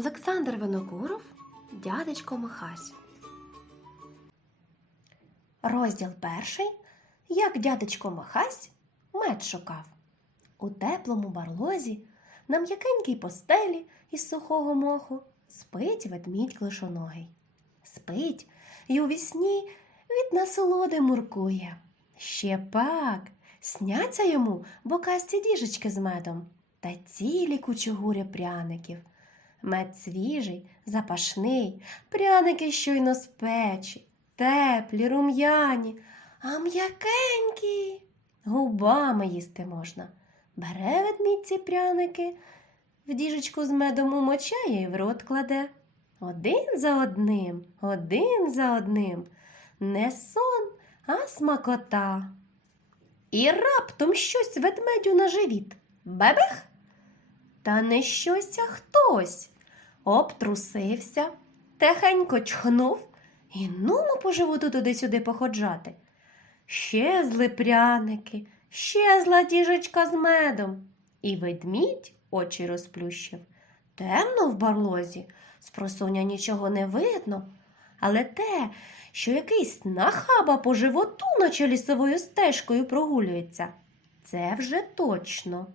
Олександр Винокуров, дядечко Михась. Розділ перший. Як дядечко Михась мед шукав. У теплому барлозі на м'якенькій постелі із сухого моху спить ведмідь клишоногий. Спить і у вісні від насолоди муркує. Ще пак сняться йому бокасті діжечки з медом та цілі кучугури пряників. Мед свіжий, запашний, пряники щойно з печі, теплі, рум'яні, а м'якенькі. Губами їсти можна. Бере ведмідь ці пряники, в діжечку з медом умочає і в рот кладе. Один за одним, один за одним. Не сон, а смакота. І раптом щось ведмедю на живіт. Бебех? Та не щось, а хтось. Обтрусився, тихенько чхнув і нумо по животу туди-сюди походжати. Щезли пряники, щезла діжечка з медом. І ведмідь очі розплющив. Темно в барлозі, спросоня нічого не видно, але те, що якийсь нахаба по животу, наче лісовою стежкою прогулюється, це вже точно.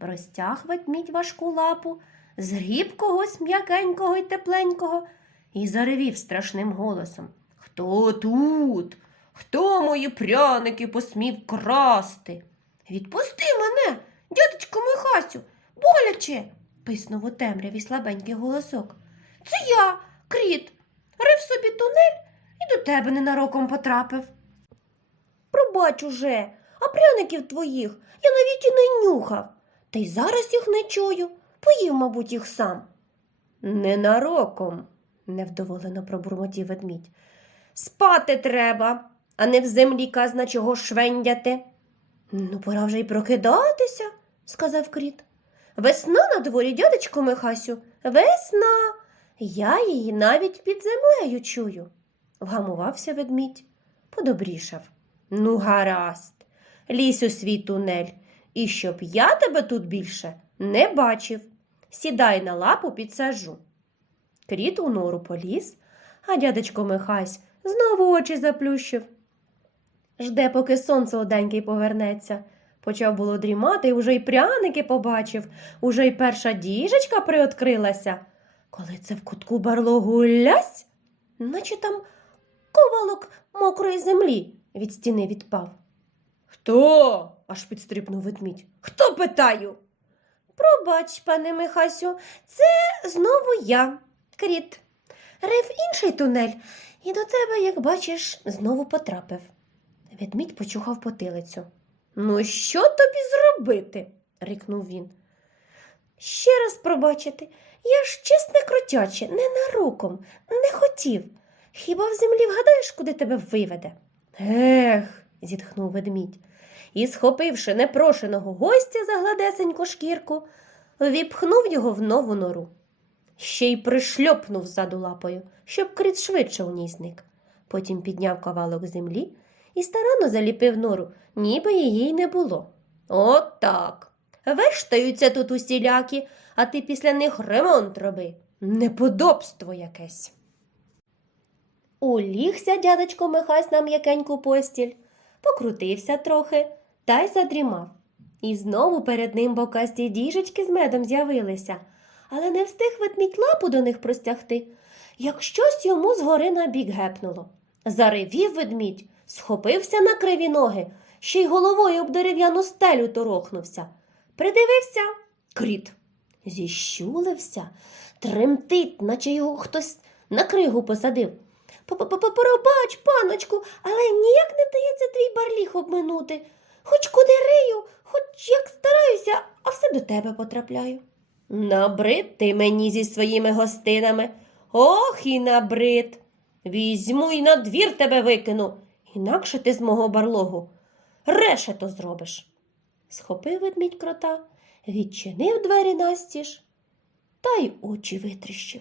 Розтяг ведмідь важку лапу, згріб когось м'якенького й тепленького і заревів страшним голосом. Хто тут? Хто мої пряники посмів красти? Відпусти мене, дядечко Михасю, боляче, писнув у темряві слабенький голосок. Це я, кріт, рив собі тунель і до тебе ненароком потрапив. Пробач уже, а пряників твоїх я навіть і не нюхав, та й зараз їх не чую, поїв, мабуть, їх сам. Ненароком, невдоволено пробурмотів ведмідь. Спати треба, а не в землі казна чого швендяти. Ну, пора вже й прокидатися, сказав кріт. Весна на дворі, дядечко Михасю, весна. Я її навіть під землею чую. Вгамувався ведмідь, подобрішав. Ну, гаразд, лізь у свій тунель, і щоб я тебе тут більше не бачив. Сідай на лапу підсажу. Кріт у нору поліз, а дядечко Михась знову очі заплющив. Жде, поки сонце оденький повернеться. Почав було дрімати, і уже й пряники побачив, уже й перша діжечка приоткрилася. Коли це в кутку барлогу лясь, наче там ковалок мокрої землі від стіни відпав. Хто? аж підстрипнув ведмідь. Хто питаю? Пробач, пане Михасю, це знову я, кріт. Рив інший тунель, і до тебе, як бачиш, знову потрапив. Ведмідь почухав потилицю. Ну, що тобі зробити? рикнув він. Ще раз пробачити, я ж чесне кротяче, ненароком, не хотів. Хіба в землі вгадаєш, куди тебе виведе? Ех, зітхнув ведмідь і, схопивши непрошеного гостя за гладесеньку шкірку, віпхнув його в нову нору. Ще й пришльопнув ззаду лапою, щоб крит швидше у ній зник. Потім підняв кавалок землі і старанно заліпив нору, ніби її й не було. От так. Вештаються тут усілякі, а ти після них ремонт роби. Неподобство якесь. Улігся дядечко Михась на м'якеньку постіль, покрутився трохи та й задрімав. І знову перед ним бокасті діжечки з медом з'явилися, але не встиг ведмідь лапу до них простягти, як щось йому згори на бік гепнуло. Заревів ведмідь, схопився на криві ноги, ще й головою об дерев'яну стелю торохнувся. Придивився кріт. Зіщулився, тремтить, наче його хтось на кригу посадив. Пробач, паночку, але ніяк барліг обминути. Хоч куди рию, хоч як стараюся, а все до тебе потрапляю. Набрид ти мені зі своїми гостинами. Ох і набрид. Візьму і на двір тебе викину, інакше ти з мого барлогу решето зробиш. Схопив ведмідь крота, відчинив двері настіж та й очі витріщив.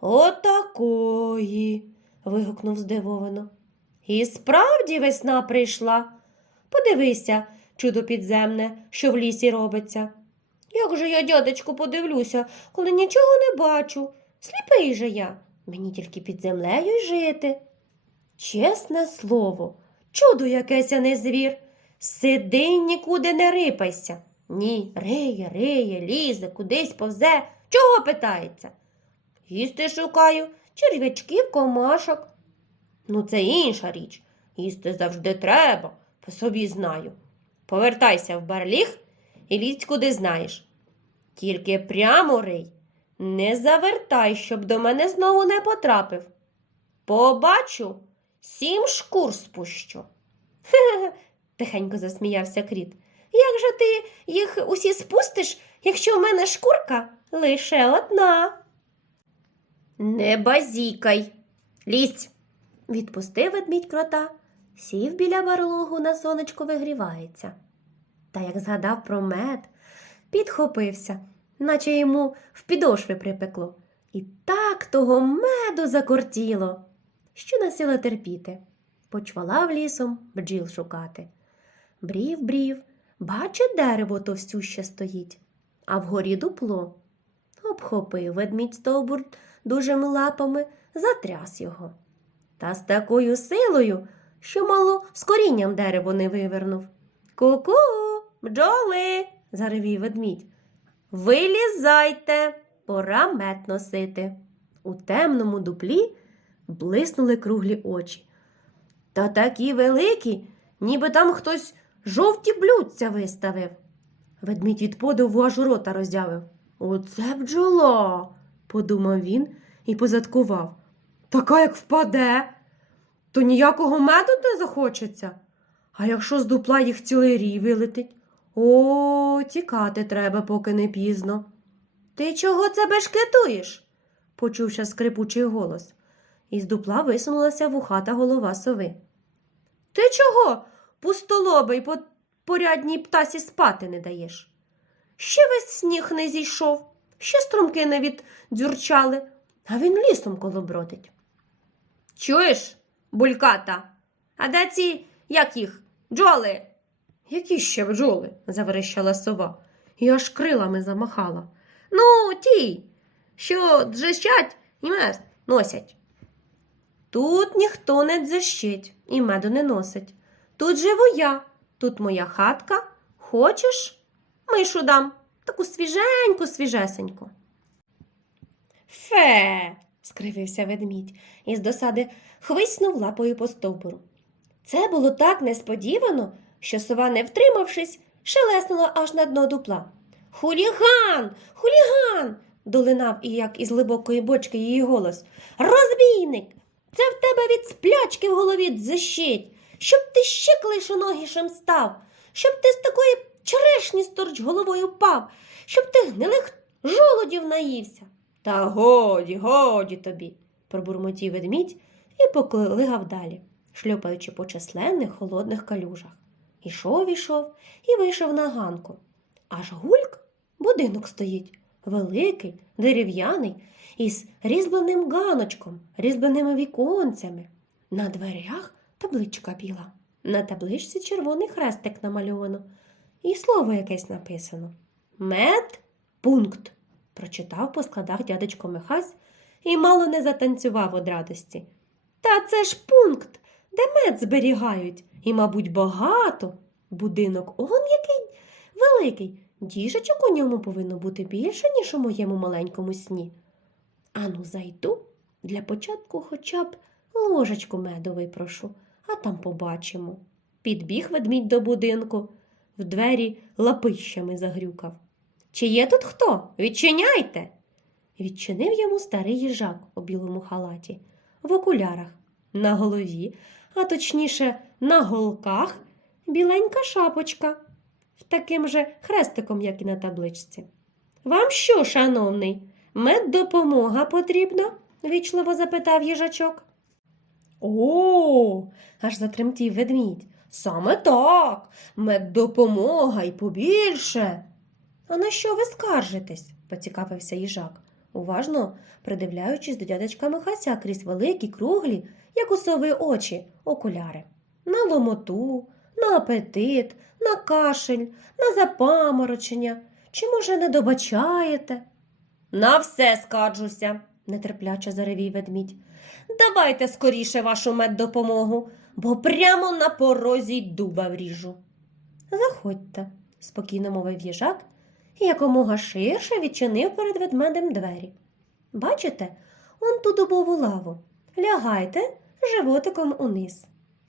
Отакої. вигукнув здивовано. І справді весна прийшла. Подивися, чудо підземне, що в лісі робиться. Як же я, дядечку, подивлюся, коли нічого не бачу? Сліпий же я. Мені тільки під землею й жити. Чесне слово, чудо якесь, а не звір. Сиди нікуди не рипайся. Ні, риє, риє, лізе, кудись повзе. Чого питається? Їсти шукаю, черв'ячків, комашок. Ну, це інша річ. Їсти завжди треба, по собі знаю. Повертайся в барліг і лізь куди знаєш. Тільки прямо рий, не завертай, щоб до мене знову не потрапив. Побачу, сім шкур спущу. Хе-хе, тихенько засміявся кріт. Як же ти їх усі спустиш, якщо в мене шкурка лише одна? Не базікай, лізь, відпустив ведмідь крота, сів біля барлогу на сонечко вигрівається. Та як згадав про мед, підхопився, наче йому в підошви припекло. І так того меду закортіло, що насила терпіти. Почвалав лісом бджіл шукати. Брів, брів, бачить дерево товстюще стоїть, а вгорі дупло. Обхопив ведмідь стовбур дужими лапами, затряс його. Та з такою силою, що мало з корінням дерево не вивернув. Ку-ку, бджоли, заревів ведмідь. Вилізайте, пора мед носити. У темному дуплі блиснули круглі очі. Та такі великі, ніби там хтось жовті блюдця виставив. Ведмідь від подиву аж рота роззявив. Оце бджола, подумав він і позадкував. Така як впаде, то ніякого меду не захочеться. А якщо з дупла їх цілий рій вилетить? О, тікати треба, поки не пізно. Ти чого це бешкетуєш? почувся скрипучий голос. Із дупла висунулася вухата голова сови. Ти чого, пустолобий, по порядній птасі спати не даєш? Ще весь сніг не зійшов, ще струмки не віддзюрчали, а він лісом колобродить. Чуєш, бульката? А де ці, як їх, бджоли? Які ще бджоли? заверещала сова і аж крилами замахала. Ну, ті, що дзищать і мед носять. Тут ніхто не дзищить і меду не носить. Тут живу я, тут моя хатка. Хочеш? Мишу дам, таку свіженьку, свіжесеньку. Фе. Скривився ведмідь і з досади хвиснув лапою по стовбуру. Це було так несподівано, що сова, не втримавшись, шелеснула аж на дно дупла. Хуліган! Хуліган! долинав і як із глибокої бочки її голос. Розбійник! Це в тебе від сплячки в голові дзищить, щоб ти ще клишоногішим став, щоб ти з такої черешні сторч головою впав, щоб ти гнилих жолудів наївся. Та годі, годі тобі, пробурмотів ведмідь і поклигав далі, шльопаючи по численних холодних калюжах. Ішов, ішов і вийшов на ганку. Аж гульк будинок стоїть, великий, дерев'яний, із різьбленим ганочком, різьбленими віконцями. На дверях табличка біла. На табличці червоний хрестик намальовано, і слово якесь написано. Мед пункт, прочитав по складах дядечко Михась і мало не затанцював від радості. Та це ж пункт, де мед зберігають, і, мабуть, багато. Будинок он який великий. Діжечок у ньому повинно бути більше, ніж у моєму маленькому сні. Ану, зайду, для початку хоча б ложечку меду випрошу, а там побачимо. Підбіг ведмідь до будинку, в двері лапищами загрюкав. Чи є тут хто? Відчиняйте. Відчинив йому старий їжак у білому халаті, в окулярах, на голові, а точніше, на голках біленька шапочка, в таким же хрестиком, як і на табличці. Вам що, шановний, меддопомога потрібна? вічливо запитав їжачок. О, аж затремтів ведмідь. Саме так, меддопомога й побільше. А на що ви скаржитесь? поцікавився їжак, уважно придивляючись до дядечка Михася крізь великі, круглі, як у сови очі, окуляри. На ломоту, на апетит, на кашель, на запаморочення. Чи, може, не добачаєте? На все скаржуся, нетерпляче заревів ведмідь. Давайте скоріше вашу меддопомогу, бо прямо на порозі дуба вріжу. Заходьте, спокійно мовив їжак і якомога ширше відчинив перед ведмедем двері. Бачите, он ту дубову лаву. Лягайте животиком униз.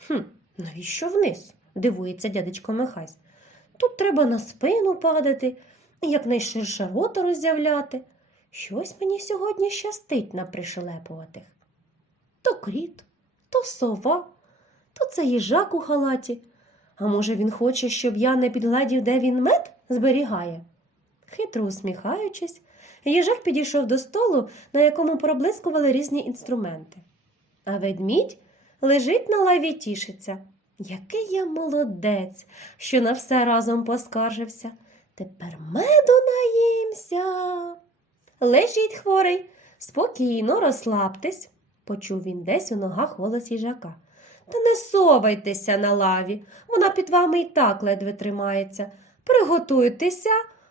Хм, навіщо вниз? дивується дядечко Михась. Тут треба на спину падати, і якнайширше рота роззявляти. Щось мені сьогодні щастить на пришелепуватих. То кріт, то сова, то це їжак у халаті. А може, він хоче, щоб я не підгладів, де він мед зберігає? Хитро усміхаючись, їжак підійшов до столу, на якому проблискували різні інструменти. А ведмідь лежить на лаві тішиться. Який я молодець, що на все разом поскаржився. Тепер меду наїмся. Лежіть, хворий, спокійно розслабтесь, почув він десь у ногах голос їжака. Та не совайтеся на лаві, вона під вами і так ледве тримається. Приготуйтеся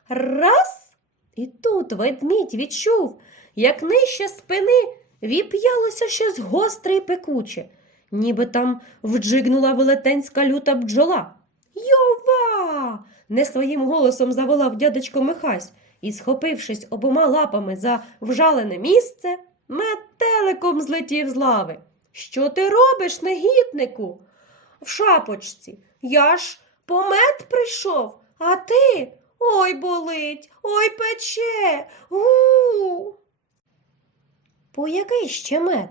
раз. І тут ведмідь відчув, як нижче спини віп'ялося щось гостре й пекуче, ніби там вджигнула велетенська люта бджола. Йова. не своїм голосом заволав дядечко Михась і, схопившись обома лапами за вжалене місце, метеликом злетів з лави. Що ти робиш, негіднику? В шапочці. Я ж по мед прийшов, а ти ой болить, ой пече. У. По який ще мед?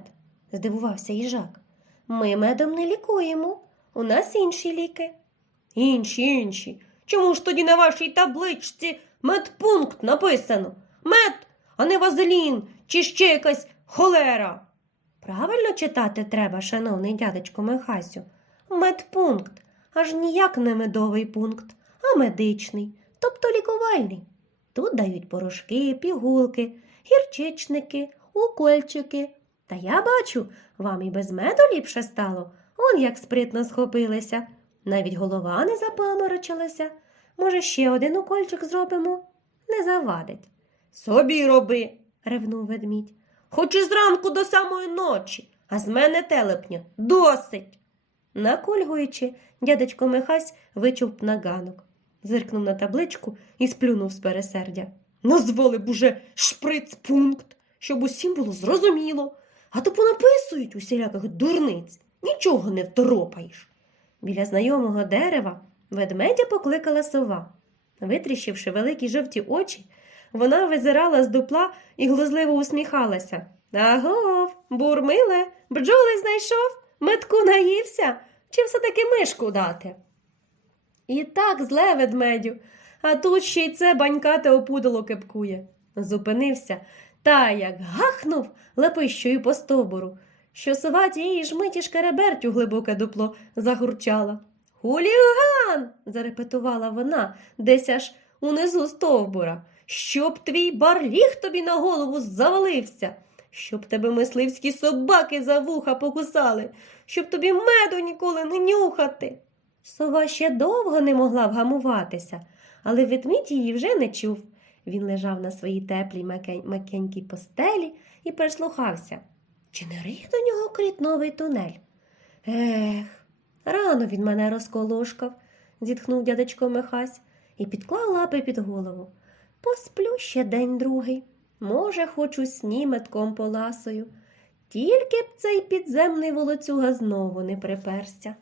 здивувався їжак. Ми медом не лікуємо. У нас інші ліки. Інші, інші. Чому ж тоді на вашій табличці медпункт написано? Мед, а не вазелін, чи ще якась холера. Правильно читати треба, шановний дядечко Михасю. Медпункт, аж ніяк не медовий пункт, а медичний, тобто лікувальний. Тут дають порошки, пігулки, гірчичники, укольчики. Та я бачу, вам і без меду ліпше стало. Он як спритно схопилися. Навіть голова не запаморочилася. Може, ще один укольчик зробимо? Не завадить. Собі роби, ревнув ведмідь. Хоч і зранку до самої ночі, а з мене телепня досить. Накульгуючи, дядечко Михась вичув на ганок, зиркнув на табличку і сплюнув з пересердя. Назвали б уже шприц-пункт, щоб усім було зрозуміло, а то понаписують усіляких дурниць, нічого не второпаєш. Біля знайомого дерева ведмедя покликала сова. Витріщивши великі жовті очі, вона визирала з дупла і глузливо усміхалася. Агов, бурмиле, бджоли знайшов, метку наївся, чи все-таки мишку дати? І так зле ведмедю, а тут ще й це банькате опудало кепкує. Зупинився та як гахнув лапищою по стовбуру, що сова тієї ж миті шкереберть у глибоке дупло загурчала. Хуліган. зарепетувала вона десь аж унизу стовбура. Щоб твій барліг тобі на голову завалився, щоб тебе мисливські собаки за вуха покусали, щоб тобі меду ніколи не нюхати. Сова ще довго не могла вгамуватися, але ведмідь її вже не чув. Він лежав на своїй теплій макенькій постелі і прислухався. Чи не риє до нього кріт новий тунель? Ех, рано він мене розколошкав, зітхнув дядечко Михась і підклав лапи під голову. Посплю ще день другий. Може, хоч у сні метком поласою. Тільки б цей підземний волоцюга знову не приперся.